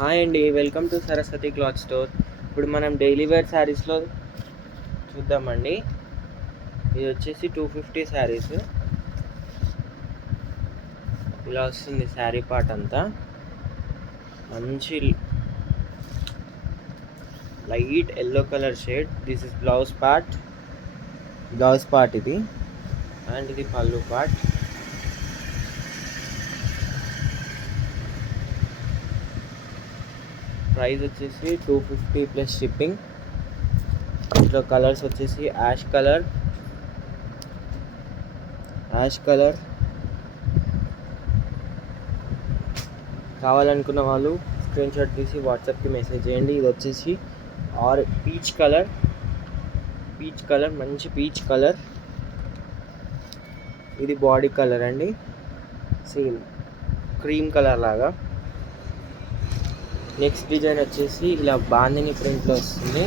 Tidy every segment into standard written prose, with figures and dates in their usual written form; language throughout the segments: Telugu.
హాయ్ అండి, welcome to Saraswati cloth store. ఇప్పుడు మనం డైలీ వేర్ శారీస్లో చూద్దామండి. ఇది వచ్చేసి 250 శారీస్. ఇలా వస్తుంది శారీ పార్ట్ అంతా. మంచి light yellow colour shade. This is blouse part ఇది, అండ్ ఇది పళ్ళు పార్ట్. ప్రైస్ వచ్చేసి 250 ప్లస్ షిప్పింగ్. ఇంట్లో కలర్స్ వచ్చేసి యాష్ కలర్. కావాలనుకున్న వాళ్ళు స్క్రీన్ షాట్ తీసి వాట్సాప్కి మెసేజ్ చేయండి. ఇది వచ్చేసి పీచ్ కలర్, మంచి పీచ్ కలర్. ఇది బాడీ కలర్ అండి, సేమ్ క్రీమ్ కలర్ లాగా. నెక్స్ట్ డిజైన్ వచ్చేసి ఇలా బాందిని ప్రింట్లో వస్తుంది.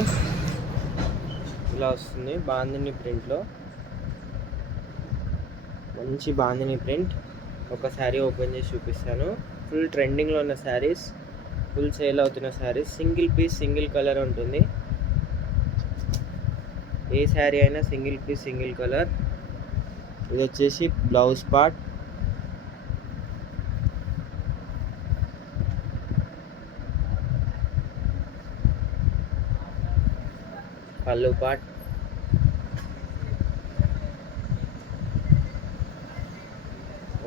బాందిని ప్రింట్లో మంచి బాందిని ప్రింట్. ఒక శారీ ఓపెన్ చేసి చూపిస్తాను. ఫుల్ ట్రెండింగ్లో ఉన్న శారీస్, ఫుల్ సేల్ అవుతున్న saris. Single piece single colour ఉంటుంది. ఏ శారీ అయినా సింగిల్ పీస్ సింగిల్ కలర్. ఇది వచ్చేసి blouse part. Pallu part.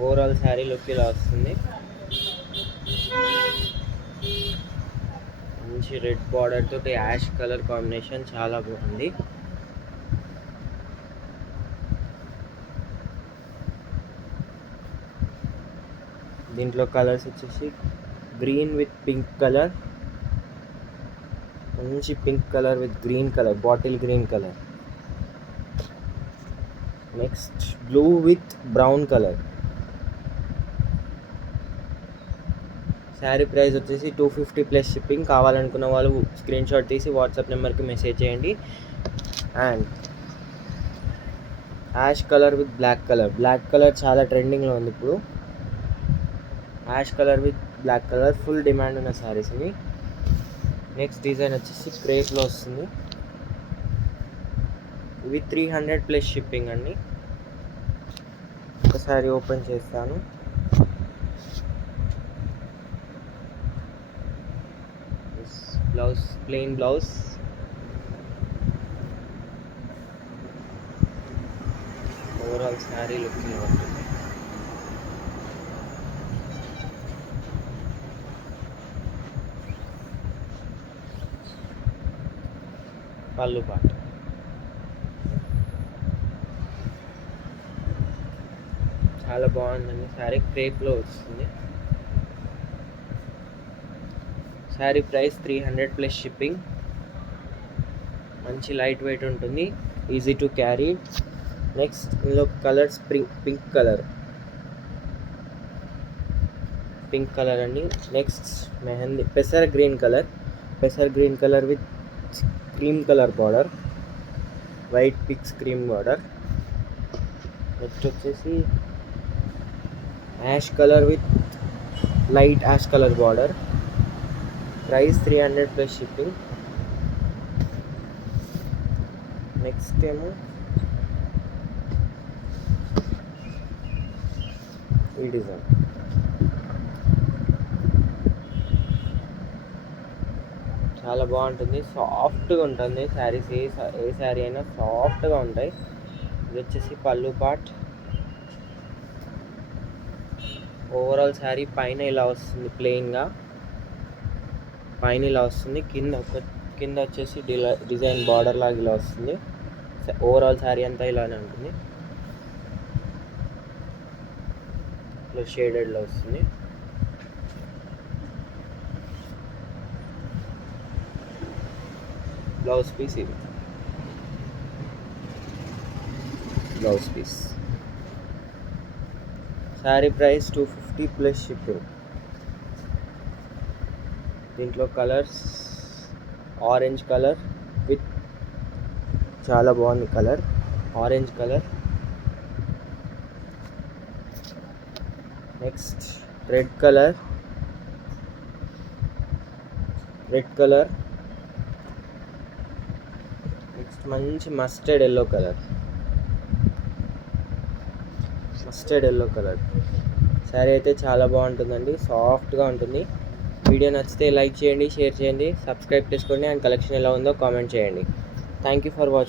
Overall sari look ఇలా వస్తుంది. మంచి రెడ్ బార్డర్ తోటి యాష్ కలర్ కాంబినేషన్, చాలా బాగుంది. దీంట్లో కలర్స్ వచ్చేసి గ్రీన్ విత్ పింక్ కలర్, మంచి pink colour with green colour, bottle green colour. Next blue with brown colour. Sari price వచ్చేసి 250 ప్లస్ షిప్పింగ్. కావాలనుకున్న వాళ్ళు స్క్రీన్ షాట్ తీసి వాట్సాప్ నెంబర్కి మెసేజ్ చేయండి. And ash colour with black colour చాలా ట్రెండింగ్లో ఉంది ఇప్పుడు. Ash colour with black colour full demand ఉన్న శారీస్ ఇవి. నెక్స్ట్ డిజైన్ వచ్చేసి క్రేప్లో వస్తుంది. ఇవి 300 ప్లస్ షిప్పింగ్ అండి. ఒకసారి ఓపెన్ చేస్తాను. Plain blouse. Overall sari look ఉంటుంది. పళ్ళు పార్ట్. చాలా బాగుందండి శారీ. క్రేప్లో వస్తుంది. Sari price 300 plus shipping. మంచి లైట్ వెయిట్ ఉంటుంది, ఈజీ టు క్యారీ. నెక్స్ట్ ఇందులో కలర్స్ పింక్ కలర్ అండి. నెక్స్ట్ మెహందీ పెసర్ green colour with cream colour border, white picks cream border. Next వచ్చేసి ash colour with light ash colour border. Price 300 plus shipping. Next ఏమో ఈ డిజైన్. చాలా బాగుంటుంది, సాఫ్ట్గా ఉంటుంది శారీస్. ఏ శారీ అయినా సాఫ్ట్గా ఉంటాయి. ఇది వచ్చేసి పళ్ళు పార్ట్. ఓవరాల్ శారీ పైన ఇలా వస్తుంది, ప్లెయిన్గా పైన ఇలా వస్తుంది. కింద వచ్చేసి డిజైన్ బార్డర్ లాగా ఇలా వస్తుంది. ఓవరాల్ శారీ అంతా ఇలానే ఉంటుంది. ఇలా షేడెడ్లో వస్తుంది. Blouse piece. ఇది blouse piece. Sari price 250 plus shipping. దీంట్లో కలర్స్ ఆరెంజ్ కలర్ విత్, చాలా బాగుంది colour, orange colour. Next red colour, red colour, next మంచి మస్టర్డ్ ఎల్లో కలర్. శారీ అయితే చాలా బాగుంటుందండి, సాఫ్ట్గా ఉంటుంది. వీడియో నచ్చితే లైక్ చేయండి, షేర్ చేయండి, సబ్స్క్రైబ్ చేసుకోండి. అండ్ కలెక్షన్ ఎలా ఉందో కామెంట్ చేయండి. Thank you for watching.